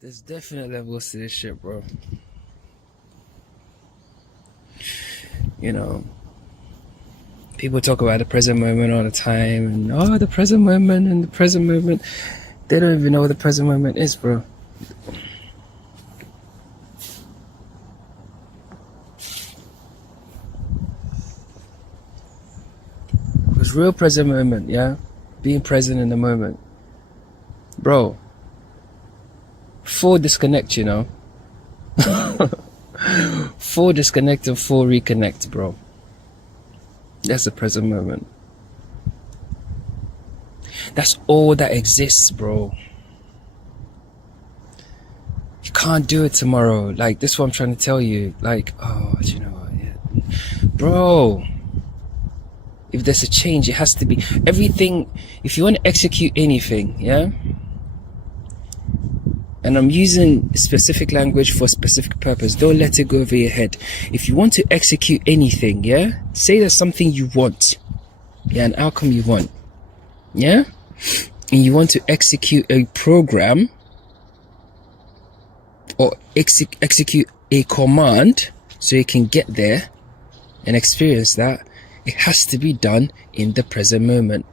There's definite levels to this shit, bro. You know, people talk about the present moment all the time, and oh, the present moment and the present moment. They don't even know what the present moment is, bro. Because real present moment, yeah? Being present in the moment. Bro, full disconnect, you know? Full disconnect and full reconnect, bro. That's the present moment. That's all that exists, bro. You can't do it tomorrow. Like, this is what I'm trying to tell you. Like, oh, do you know what? Yeah. Bro, if there's a change, it has to be everything. If you want to execute anything, yeah? And I'm using specific language for a specific purpose. Don't let it go over your head. If you want to execute anything, yeah? Say there's something you want. Yeah, an outcome you want. Yeah? And you want to execute a program or execute a command so you can get there and experience that. It has to be done in the present moment.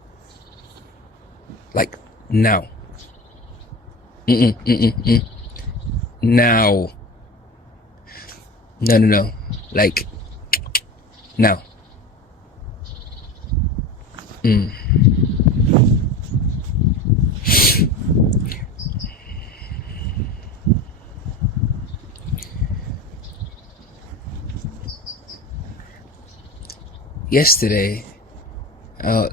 Like now. Now. No. Like now. Yesterday, I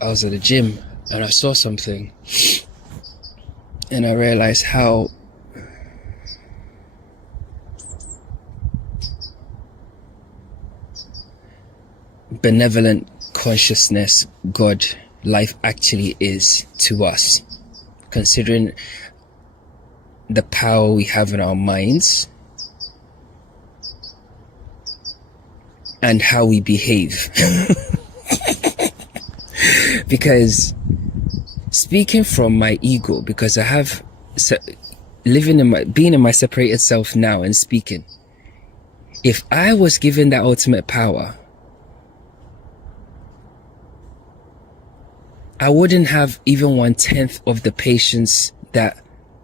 was at the gym and I saw something. And I realized how benevolent consciousness, God, life actually is to us. Considering the power we have in our minds and how we behave. Because speaking from my ego, because I have being in my separated self now and speaking, if I was given that ultimate power, I wouldn't have even 1/10 of the patience that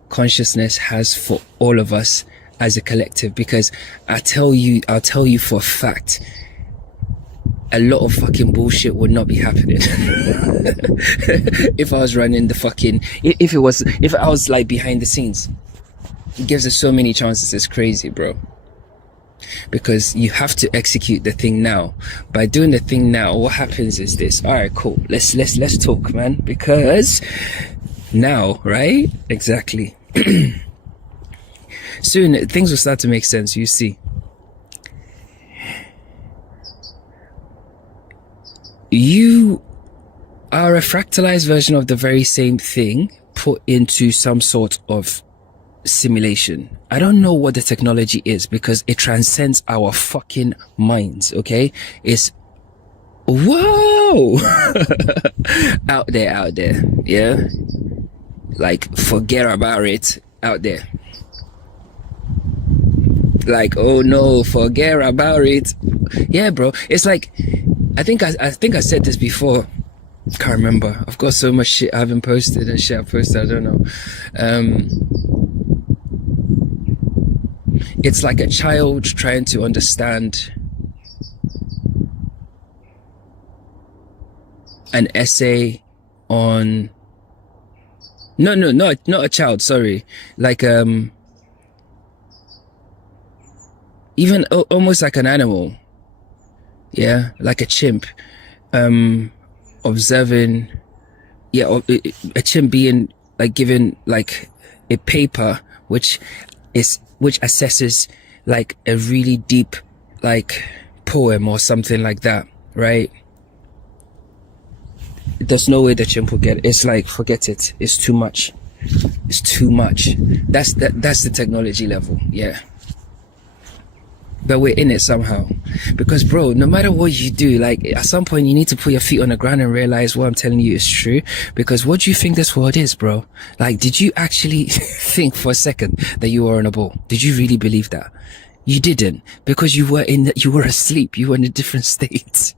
consciousness has for all of us as a collective. Because I'll tell you for a fact, a lot of fucking bullshit would not be happening if I was running the fucking, if I was like behind the scenes. It gives us so many chances. It's crazy, bro. Because you have to execute the thing now. By doing the thing now, what happens is this. All right, cool. Let's talk, man. Because now, right? Exactly. Soon things will start to make sense. You see. You are a fractalized version of the very same thing put into some sort of simulation. I don't know what the technology is because it transcends our fucking minds, okay? It's whoa out there, yeah? Like, forget about it out there. Like, oh no, forget about it. Yeah, bro. It's like, I think I said this before. Can't remember. I've got so much shit I haven't posted and shit I've posted, I don't know. It's like a child trying to understand an essay on not a child, sorry. Like even almost like an animal. Yeah, like a chimp, observing, yeah, a chimp being like given like a paper which assesses like a really deep like poem or something like that, right? There's no way the chimp will get it. It's like, forget it. It's too much. It's too much. That's the technology level, yeah. but we're in it somehow. Because bro, no matter what you do, like at some point you need to put your feet on the ground and realize what I'm telling you is true. Because what do you think this world is, bro? Like, did you actually think for a second that you were on a ball? Did you really believe that? You didn't, because you were asleep. You were in a different state.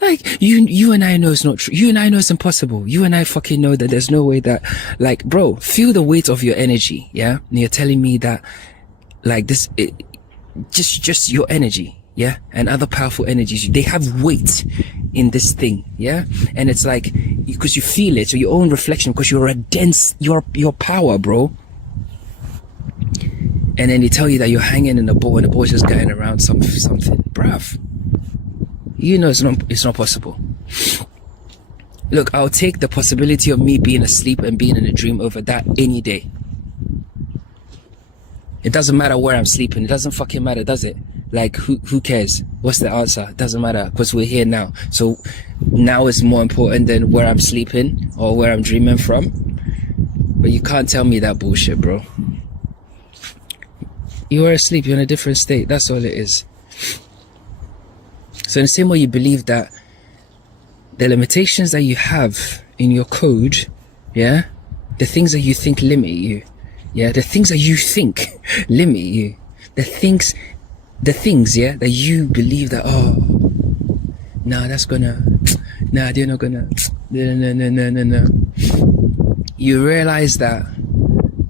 Like, you and I know it's not true. You and I know it's impossible. You and I fucking know that there's no way that, like, bro, feel the weight of your energy, yeah? And you're telling me that, like, just your energy, yeah? And other powerful energies, they have weight in this thing, yeah? And it's like, because you feel it, so your own reflection, because you're a dense, your power, bro. And then they tell you that you're hanging in a ball and the ball's just going around something, bruv. You know it's not possible. Look, I'll take the possibility of me being asleep and being in a dream over that any day. It doesn't matter where I'm sleeping. It doesn't fucking matter, does it? Like, who cares? What's the answer? It doesn't matter, because we're here now. So now is more important than where I'm sleeping or where I'm dreaming from. But you can't tell me that bullshit, bro. You are asleep. You're in a different state. That's all it is. So in the same way you believe that the limitations that you have in your code, yeah, the things that you think limit you, yeah, the things that you think limit you, the things, yeah, that you believe that, oh, nah, they're not gonna, no. You realize that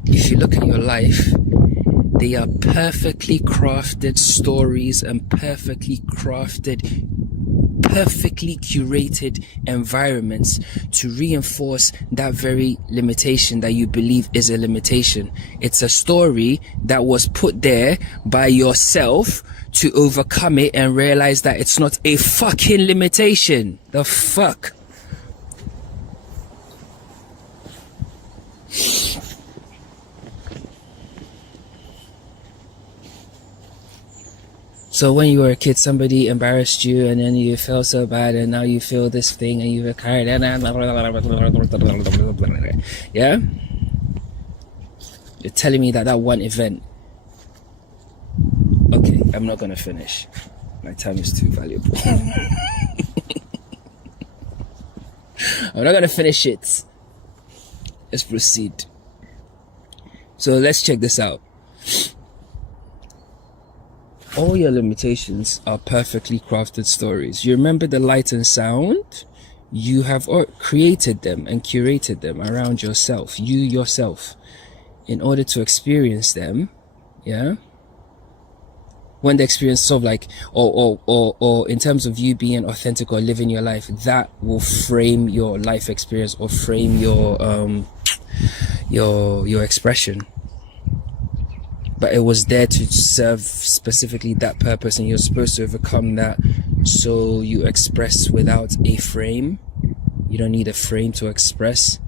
if you look at your life, they are perfectly crafted stories and perfectly crafted, perfectly curated environments to reinforce that very limitation that you believe is a limitation. It's a story that was put there by yourself to overcome it and realize that it's not a fucking limitation. The fuck? So when you were a kid, somebody embarrassed you and then you felt so bad and now you feel this thing and you were carried and yeah? You're telling me that one event. Okay, I'm not gonna finish. My time is too valuable. I'm not gonna finish it. Let's proceed. So let's check this out. All your limitations are perfectly crafted stories. You remember the light and sound? You have created them and curated them around yourself, you yourself, in order to experience them, yeah? When the experience sort of like, or in terms of you being authentic or living your life, that will frame your life experience or frame your expression. But it was there to serve specifically that purpose, and you're supposed to overcome that, so you express without a frame. You don't need a frame to express.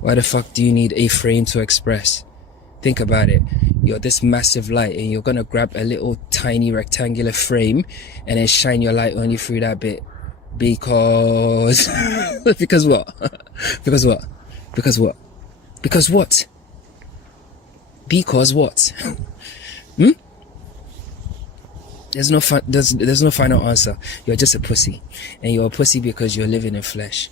Why the fuck do you need a frame to express? Think about it. You're this massive light and you're gonna grab a little tiny rectangular frame and then shine your light only through that bit. Because... because what? Because what? Because what? Because what? Because what? There's no final answer. You're just a pussy. And you're a pussy because you're living in flesh.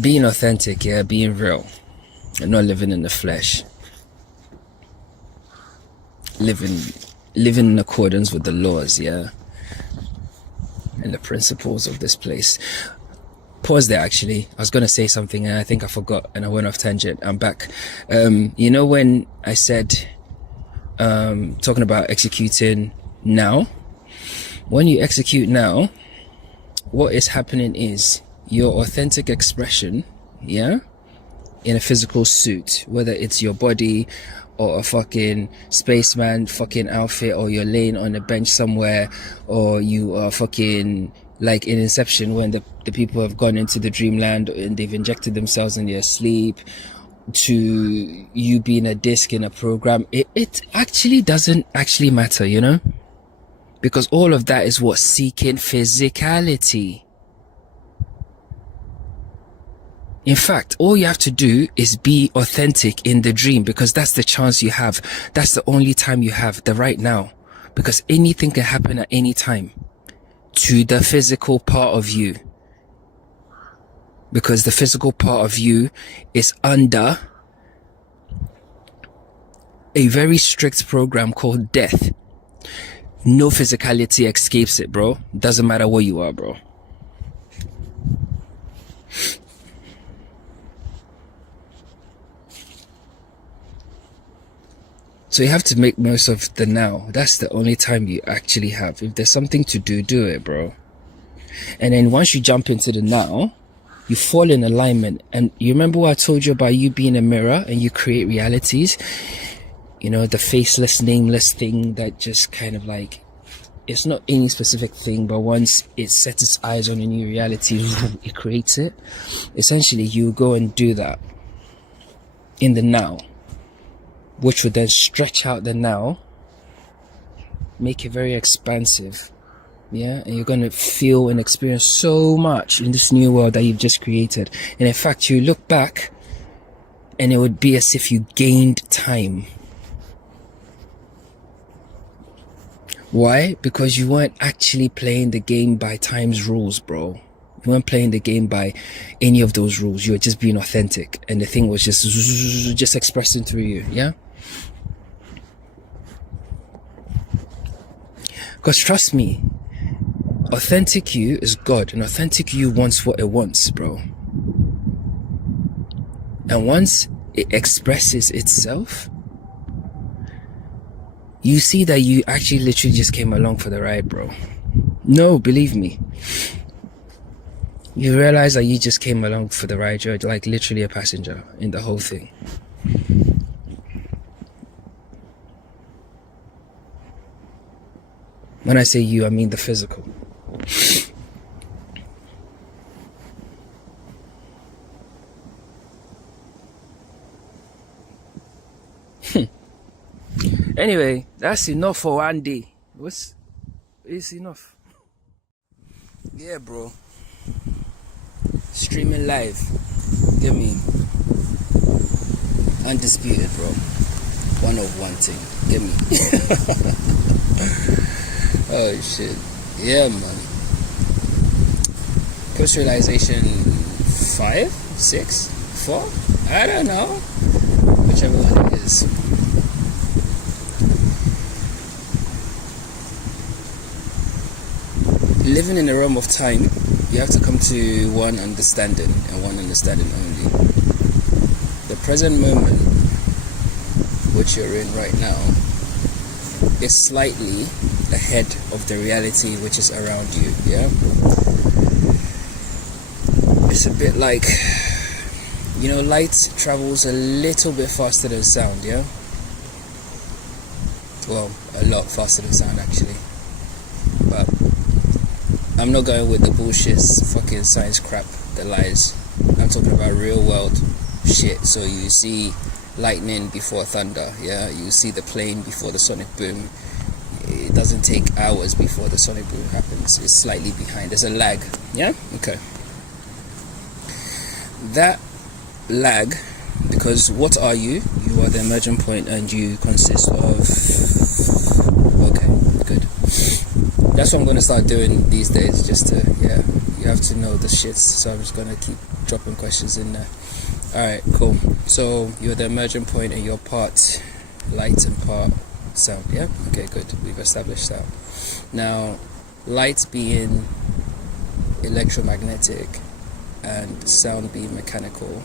Being authentic, yeah, being real, and not living in the flesh. Living in accordance with the laws, yeah, and the principles of this place. Pause there, actually. I was going to say something and I think I forgot and I went off tangent. I'm back. You know when I said, talking about executing now? When you execute now, what is happening is your authentic expression, yeah, in a physical suit, whether it's your body or a fucking spaceman fucking outfit, or you're laying on a bench somewhere, or you are fucking like in Inception when the people have gone into the dreamland and they've injected themselves in their sleep, to you being a disc in a program, it actually doesn't actually matter, you know? Because all of that is what seeking physicality. In fact, all you have to do is be authentic in the dream, because that's the chance you have. That's the only time you have, the right now. Because anything can happen at any time to the physical part of you. Because the physical part of you is under a very strict program called death. No physicality escapes it, bro. Doesn't matter what you are, bro. So you have to make most of the now. That's the only time you actually have. If there's something to do, do it, bro. And then once you jump into the now, you fall in alignment. And you remember what I told you about you being a mirror and you create realities? You know, the faceless, nameless thing that just kind of like, it's not any specific thing, but once it sets its eyes on a new reality, it creates it. Essentially, you go and do that in the now, which would then stretch out the now, make it very expansive. Yeah, and you're going to feel and experience so much in this new world that you've just created. And in fact, you look back and it would be as if you gained time. Why? Because you weren't actually playing the game by time's rules, bro. You weren't playing the game by any of those rules. You were just being authentic, and the thing was just expressing through you. Yeah. Because trust me, authentic you is God, and authentic you wants what it wants, bro. And once it expresses itself, you see that you actually literally just came along for the ride, bro. No, believe me. You realize that you just came along for the ride. You're like literally a passenger in the whole thing. When I say you, I mean the physical. Anyway, that's enough for one day. It's enough. Yeah, bro. Streaming live. Get me. Undisputed, bro. One of one thing. Get me. Oh shit. Yeah, man. Post realization 5, 6, 4? I don't know. Whichever one it is. Living in the realm of time, you have to come to one understanding, and one understanding only. The present moment, which you're in right now, is slightly ahead of the reality which is around you, yeah? It's a bit like, you know, light travels a little bit faster than sound, yeah? Well, a lot faster than sound, actually. But I'm not going with the bullshit fucking science crap that lies. I'm talking about real world shit. So you see lightning before thunder, yeah? You see the plane before the sonic boom. It doesn't take hours before the sonic boom happens. It's slightly behind. There's a lag, yeah? Okay. That lag, because what are you? You are the emergent point, and you consist of... Okay, good. That's what I'm going to start doing these days, just to, yeah, you have to know the shits, so I'm just going to keep dropping questions in there. Alright, cool. So, you're the emergent point and you're part light and part sound, yeah? Okay, good. We've established that. Now, light being electromagnetic and sound being mechanical,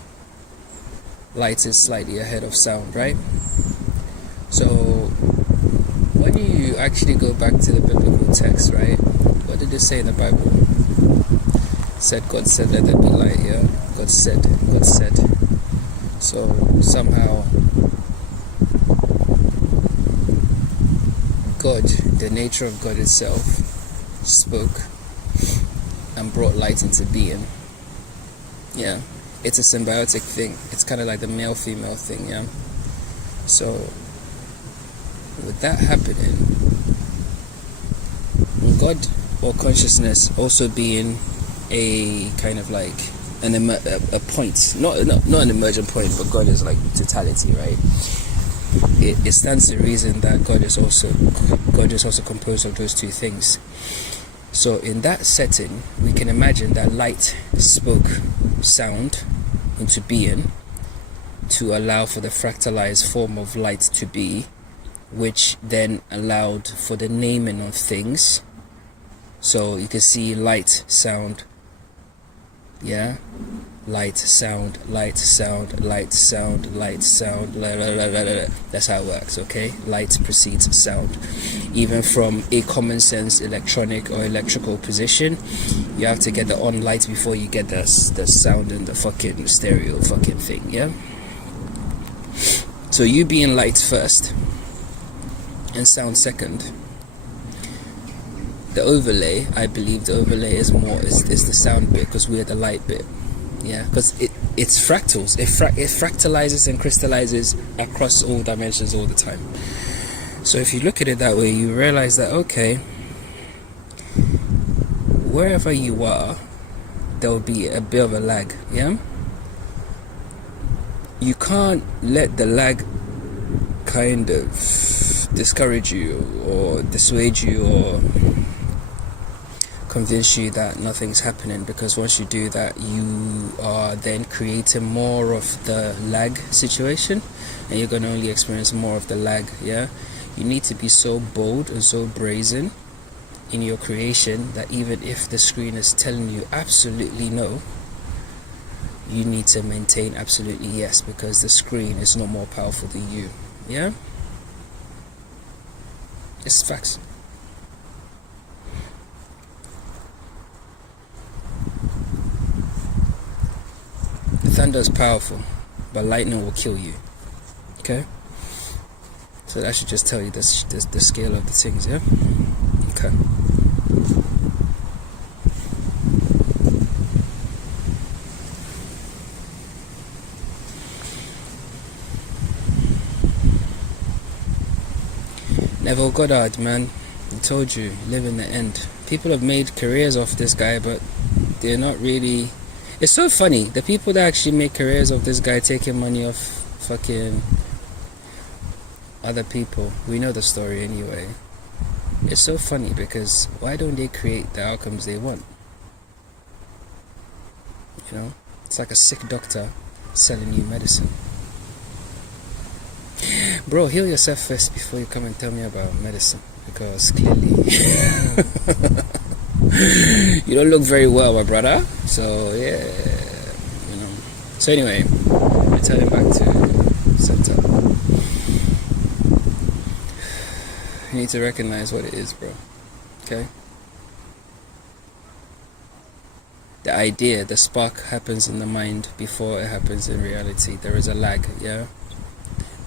light is slightly ahead of sound, right? So, when you actually go back to the biblical text, right? What did it say in the Bible? God said, let there be light, yeah? God said. So, somehow, God, the nature of God itself, spoke and brought light into being. Yeah. it's a symbiotic thing. It's kind of like the male-female thing, yeah? So, with that happening, God or consciousness also being a kind of like a point, not an emergent point, but God is like totality, right? It stands to reason that God is also composed of those two things. So in that setting, we can imagine that light spoke sound into being to allow for the fractalized form of light to be, which then allowed for the naming of things. So you can see light, sound, yeah, light, sound, light, sound, light, sound, light, sound, la, la, la, la, la. That's how it works, okay? Light precedes sound. Even from a common sense electronic or electrical position, you have to get the on light before you get the sound and the fucking stereo fucking thing, yeah? So you being light first and sound second. The overlay, I believe the overlay is the sound bit, because we're the light bit, yeah, because it's fractals. It fractalizes and crystallizes across all dimensions all the time. So if you look at it that way, you realize that, okay, wherever you are, there will be a bit of a lag, yeah? You can't let the lag kind of discourage you or dissuade you or convince you that nothing's happening, because once you do that, you are then creating more of the lag situation, and you're going to only experience more of the lag, yeah? You need to be so bold and so brazen in your creation that even if the screen is telling you absolutely no, you need to maintain absolutely yes, because the screen is not more powerful than you, yeah? It's facts. Thunder is powerful, but lightning will kill you, okay? So that should just tell you the scale of the things, yeah? Okay. Neville Goddard, man, I told you, live in the end. People have made careers off this guy, but they're not really... It's so funny, the people that actually make careers of this guy taking money off fucking other people, we know the story anyway. It's so funny, because why don't they create the outcomes they want? You know, it's like a sick doctor selling you medicine. Bro, heal yourself first before you come and tell me about medicine, because clearly you don't look very well, my brother. So yeah, you know. So anyway, returning back to center. You need to recognize what it is, bro. Okay? The idea, the spark happens in the mind before it happens in reality. There is a lag, yeah?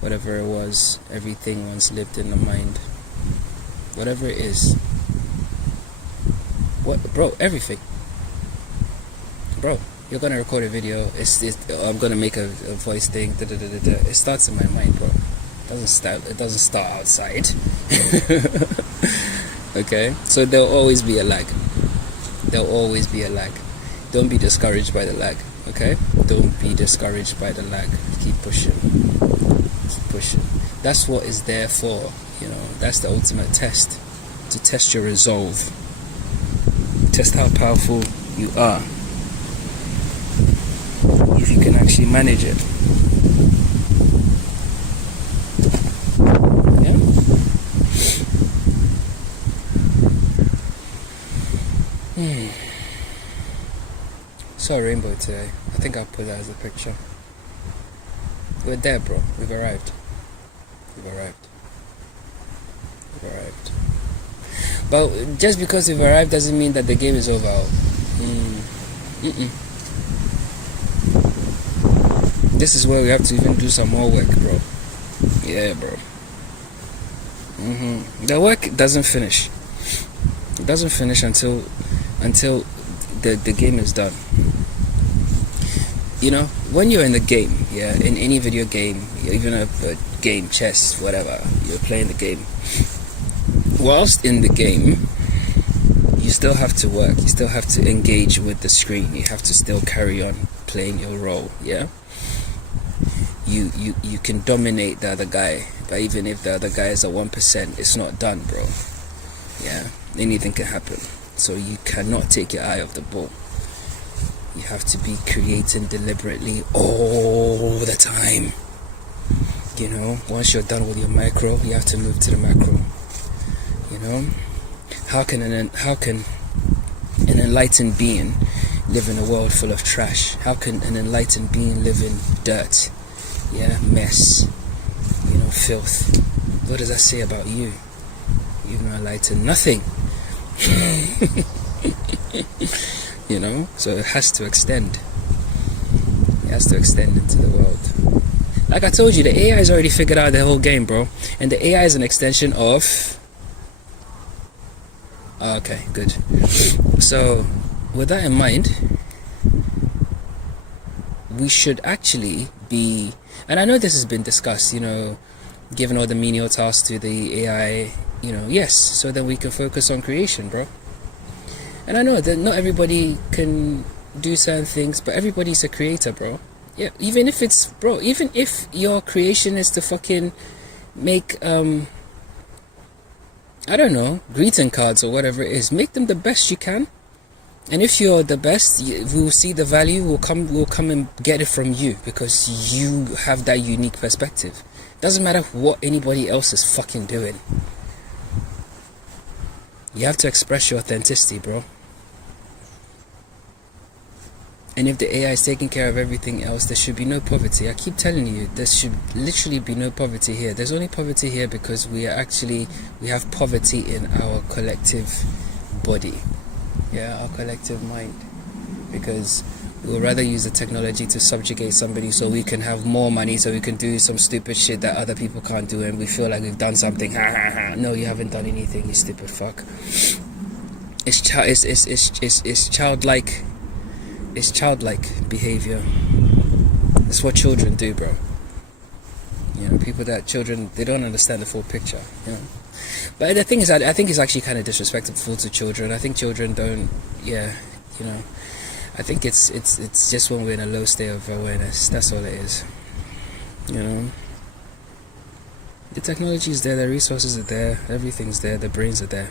Whatever it was, everything once lived in the mind. Whatever it is. What, bro, everything. Bro, you're gonna record a video, I'm gonna make a voice thing, da, da, da, da, da. It starts in my mind, bro. It doesn't start outside. Okay? So there'll always be a lag. There'll always be a lag. Don't be discouraged by the lag, okay? Don't be discouraged by the lag. Keep pushing. Keep pushing. That's what it's there for, you know. That's the ultimate test. To test your resolve. Test how powerful you are. If you can actually manage it. Yeah? Saw a rainbow today. I think I'll put that as a picture. We're there, bro. We've arrived. We've arrived. We've arrived. But just because we've arrived doesn't mean that the game is over. This is where we have to even do some more work, bro. Yeah, bro. The work doesn't finish. It doesn't finish until the game is done. you know, when you're in the game, yeah, in any video game, even a game, chess, whatever, you're playing the game. Whilst in the game, you still have to work. You still have to engage with the screen. You have to still carry on playing your role, yeah. You can dominate the other guy, but even if the other guy is at 1%, it's not done, bro. Yeah, anything can happen. So you cannot take your eye off the ball. You have to be creating deliberately all the time. You know, once you're done with your micro, you have to move to the macro. You know, how can an enlightened being live in a world full of trash? How can an enlightened being live in dirt? Yeah, mess. You know, filth. What does that say about you? You've not enlightened nothing. You know, so it has to extend. It has to extend into the world. Like I told you, the AI has already figured out the whole game, bro. And the AI is an extension of... Okay, good. So, with that in mind, we should actually be... And I know this has been discussed, you know, giving all the menial tasks to the AI, you know, yes, so that we can focus on creation, bro. And I know that not everybody can do certain things, but everybody's a creator, bro. Yeah, even if it's, bro, even if your creation is to fucking make, I don't know, greeting cards or whatever it is, make them the best you can. And if you're the best, we'll see the value, we'll come and get it from you, because you have that unique perspective. Doesn't matter what anybody else is fucking doing. You have to express your authenticity, bro. And if the AI is taking care of everything else, there should be no poverty. I keep telling you, there should literally be no poverty here. There's only poverty here because we have poverty in our collective body. Yeah, our collective mind. Because we'll rather use the technology to subjugate somebody so we can have more money, so we can do some stupid shit that other people can't do, and we feel like we've done something. Ha ha ha. No, you haven't done anything, you stupid fuck. It's childlike. It's childlike behavior. It's what children do, bro. You know, children, they don't understand the full picture, you know. But the thing is, I think it's actually kind of disrespectful to children. I think children don't, yeah, you know. I think it's just when we're in a low state of awareness. That's all it is. You know. The technology is there, the resources are there, everything's there, the brains are there.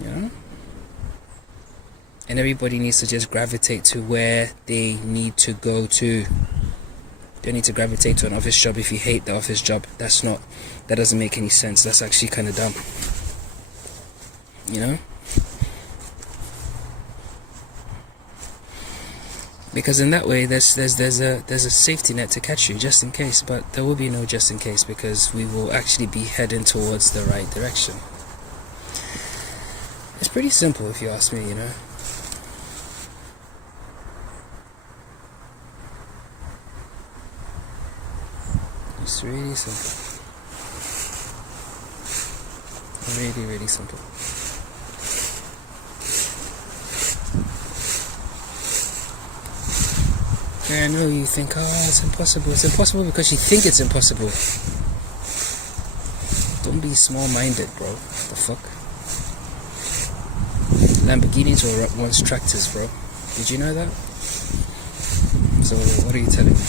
You know? And everybody needs to just gravitate to where they need to go to. They need to gravitate to an office job if you hate the office job. That doesn't make any sense. That's actually kind of dumb. You know? Because in that way, there's a safety net to catch you, just in case. But there will be no just in case, because we will actually be heading towards the right direction. It's pretty simple, if you ask me, you know. It's really simple. Really, really simple. Yeah, I know you think, oh, it's impossible. It's impossible because you think it's impossible. Don't be small-minded, bro. What the fuck? Lamborghinis were once tractors, bro. Did you know that? So, what are you telling me?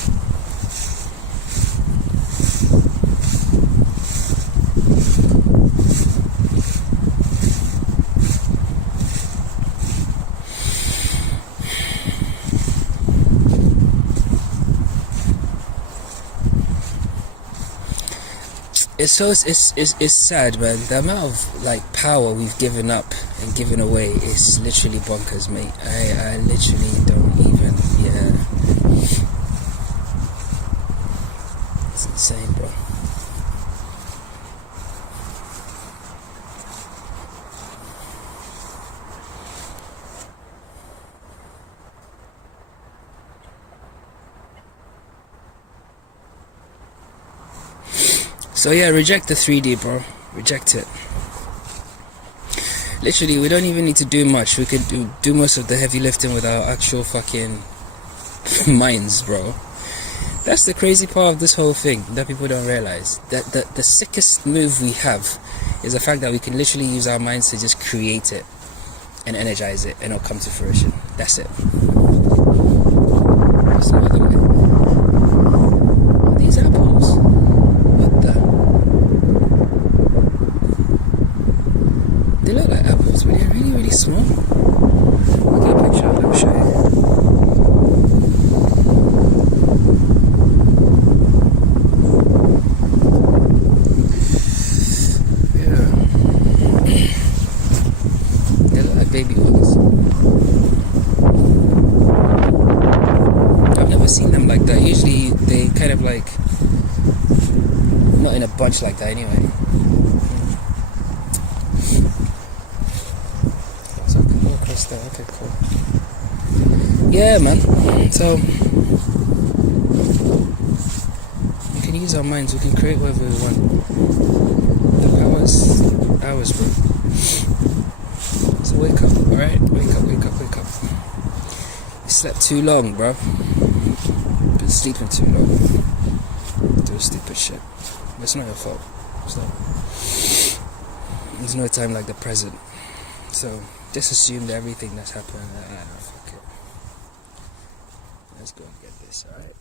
It's sad, man. The amount of like power we've given up and given away is literally bonkers, mate. I literally don't even, yeah. It's insane, bro. So yeah, reject the 3D, bro. Reject it. Literally, we don't even need to do much. We could do most of the heavy lifting with our actual fucking minds, bro. That's the crazy part of this whole thing that people don't realize. That the sickest move we have is the fact that we can literally use our minds to just create it and energize it, and it'll come to fruition. That's it. There's no other way. Are these apples? What the? They look like apples, but they're really, really small. I'll get a picture. Let me show you. Baby ones. I've never seen them like that. Usually they kind of like not in a bunch like that anyway. So I can go across there. Okay, cool. Yeah, man. So we can use our minds. We can create whatever we want. The power's ours, bro. So wake up, alright? Wake up. You slept too long, bro. Been sleeping too long. Doing stupid shit. But it's not your fault. So there's no time like the present. So just assume that everything that's happening, fuck it. Let's go and get this, alright?